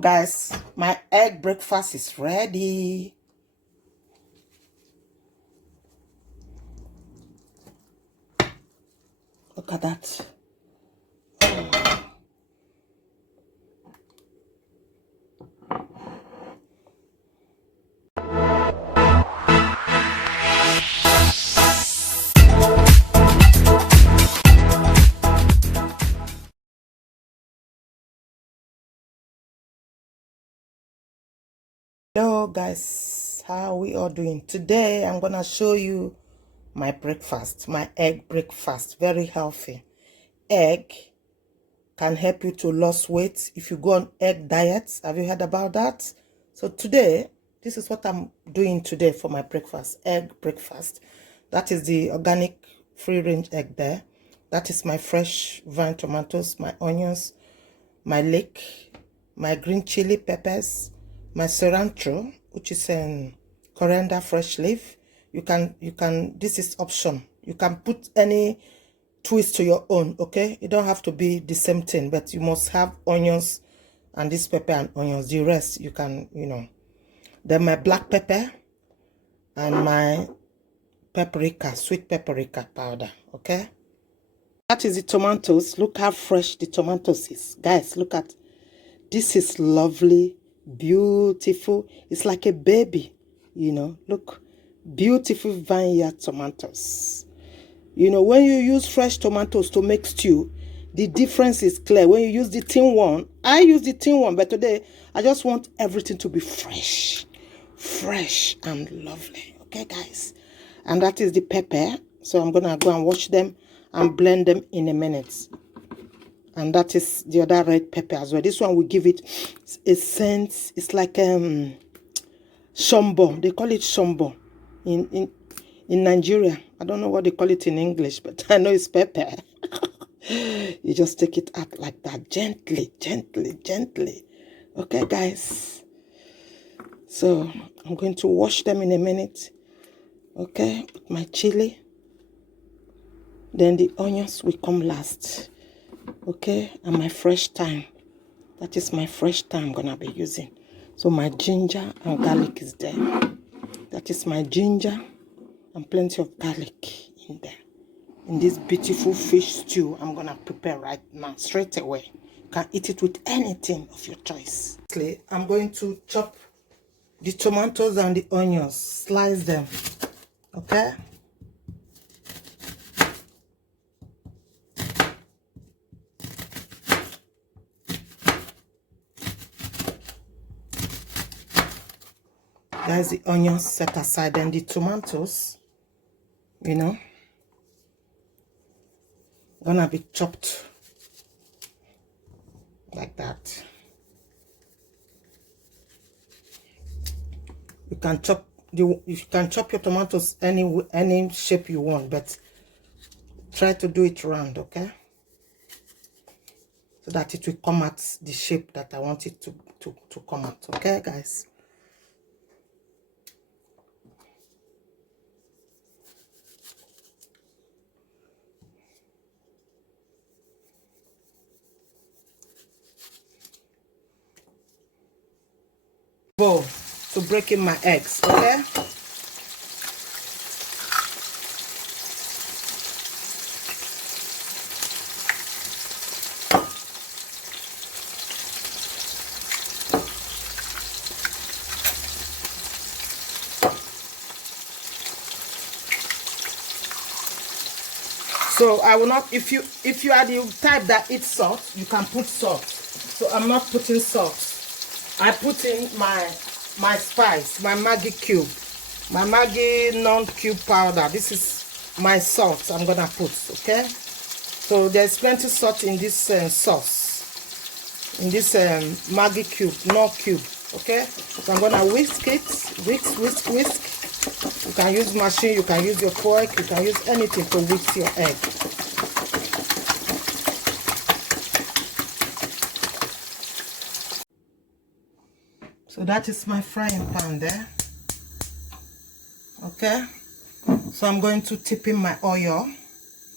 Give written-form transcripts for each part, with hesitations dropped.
Guys, my egg breakfast is ready. Look at that. Hello guys, how are we all doing? Today I'm gonna show you my breakfast, my egg breakfast. Very healthy. Egg can help you to lose weight if you go on egg diets. Have you heard about that? So today, this is what I'm doing today for my breakfast, egg breakfast. That is the organic free range egg there. That is my fresh vine tomatoes, my onions, my leek, my green chili peppers, my cilantro, which is coriander fresh leaf. You can this is option. You can put any twist to your own, okay? You don't have to be the same thing, but you must have onions and this pepper and onions. The rest you can, Then my black pepper and my paprika, sweet paprika powder, okay? That is the tomatoes. Look how fresh the tomatoes is. Guys, look at this. Is lovely, beautiful. It's like a baby, Look, beautiful vineyard tomatoes. When you use fresh tomatoes to make stew, the difference is clear. When you use the tin one, I use the tin one, but today I just want everything to be fresh and lovely. Okay, guys? And that is the pepper. So I'm going to go and wash them and blend them in a minute. And that is the other red pepper as well. This one will give it a sense. It's like shombo. They call it shombo in Nigeria. I don't know what they call it in English, but I know it's pepper. You just take it out like that, gently. Okay, guys? So I'm going to wash them in a minute. Okay, with my chili. Then the onions will come last. Okay, and my fresh thyme. That is my fresh thyme I'm gonna be using. So my ginger and garlic is there. That is my ginger and plenty of garlic in there. In this beautiful fish stew I'm gonna prepare right now, straight away. You can eat it with anything of your choice. I'm going to chop the tomatoes and the onions, slice them. Okay? There's the onions set aside, and the tomatoes, gonna be chopped like that. You can chop your tomatoes any shape you want, but try to do it round, okay? So that it will come at the shape that I want it to come at, okay, guys? Bowl to break in my eggs, okay? So I will not, if you are the type that eats salt, you can put salt. So I'm not putting salt. I put in my spice, my Maggi cube, my Maggi non-cube powder. This is my salt I'm gonna put, okay? So there's plenty salt in this sauce, in this Maggi cube, no cube, okay? So I'm gonna whisk it, whisk. You can use machine, you can use your fork, you can use anything to whisk your egg. So that is my frying pan there. Okay. So I'm going to tip in my oil,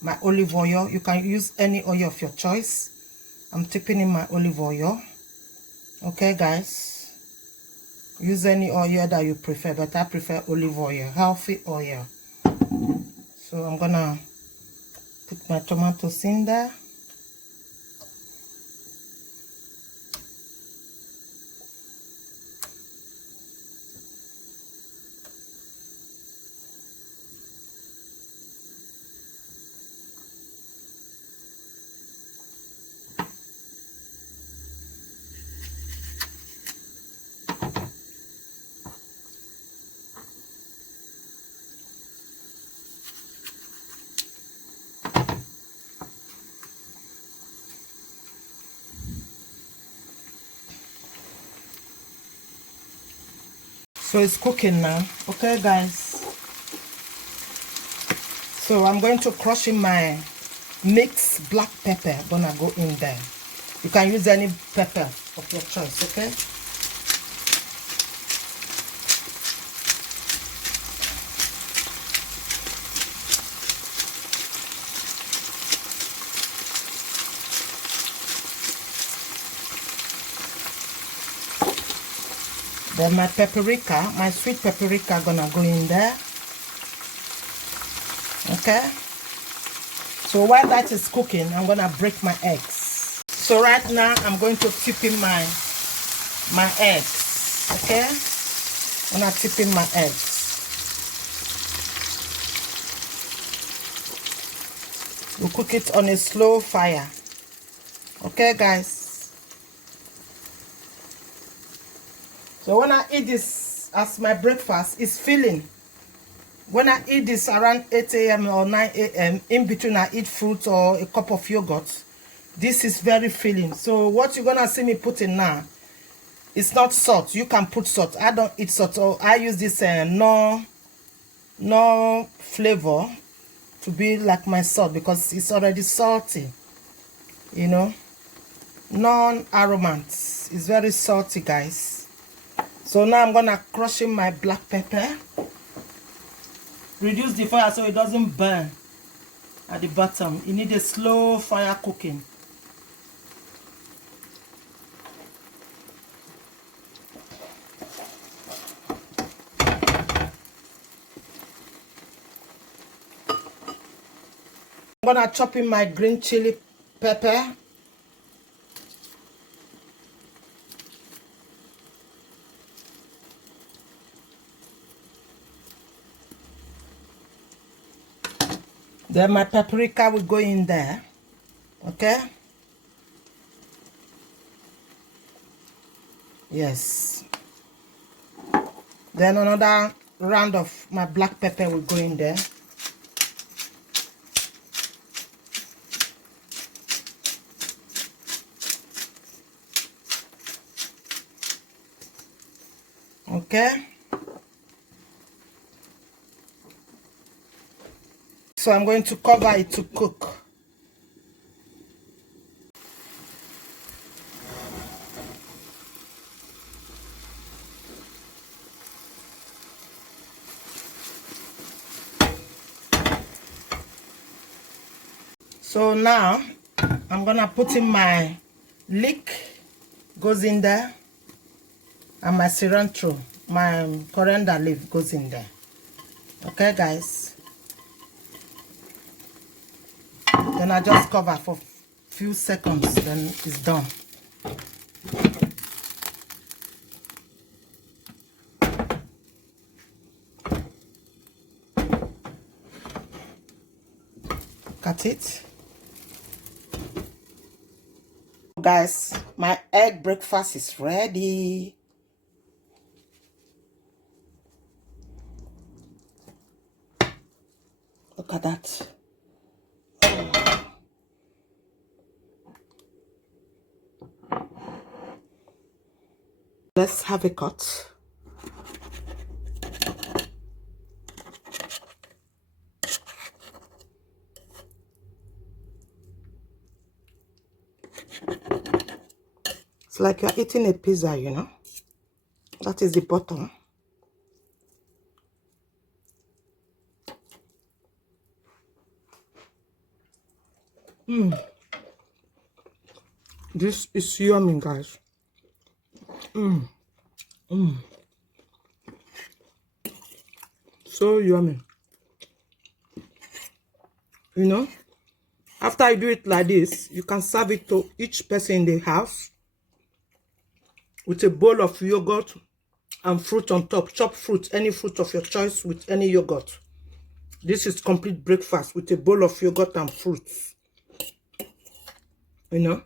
my olive oil. You can use any oil of your choice. I'm tipping in my olive oil. Okay, guys, use any oil that you prefer, but I prefer olive oil, healthy oil. So I'm gonna put my tomatoes in there. So it's cooking now. Okay, guys. So I'm going to crush in my mixed black pepper. I'm gonna go in there. You can use any pepper of your choice, okay? Then my paprika, my sweet paprika, gonna go in there. Okay? So while that is cooking, I'm gonna break my eggs. So right now, I'm going to tip in my eggs. Okay? I'm gonna tip in my eggs. We'll cook it on a slow fire. Okay, guys? So when I eat this as my breakfast, it's filling. When I eat this around 8 a.m. or 9 a.m., in between I eat fruit or a cup of yogurt, this is very filling. So what you're gonna see me putting now, it's not salt. You can put salt. I don't eat salt. So I use this no flavor to be like my salt because it's already salty. You know, non-aromat. It's very salty, guys. So now I'm gonna crush in my black pepper. Reduce the fire so it doesn't burn at the bottom. You need a slow fire cooking. I'm gonna chop in my green chili pepper. Then my paprika will go in there. Okay? Yes. Then another round of my black pepper will go in there. Okay? So I'm going to cover it to cook. So now I'm gonna put in my leek, goes in there, and my cilantro, my coriander leaf goes in there. Okay, guys? Then I just cover for a few seconds, then it's done. Cut it. Guys, my egg breakfast is ready. Look at that. Let's have a cut. It's like you're eating a pizza, you know. That is the bottom. This is yummy, guys. So yummy. You know, after you do it like this, you can serve it to each person in the house with a bowl of yogurt and fruit on top. Chop fruit, any fruit of your choice with any yogurt. This is complete breakfast with a bowl of yogurt and fruits. You know,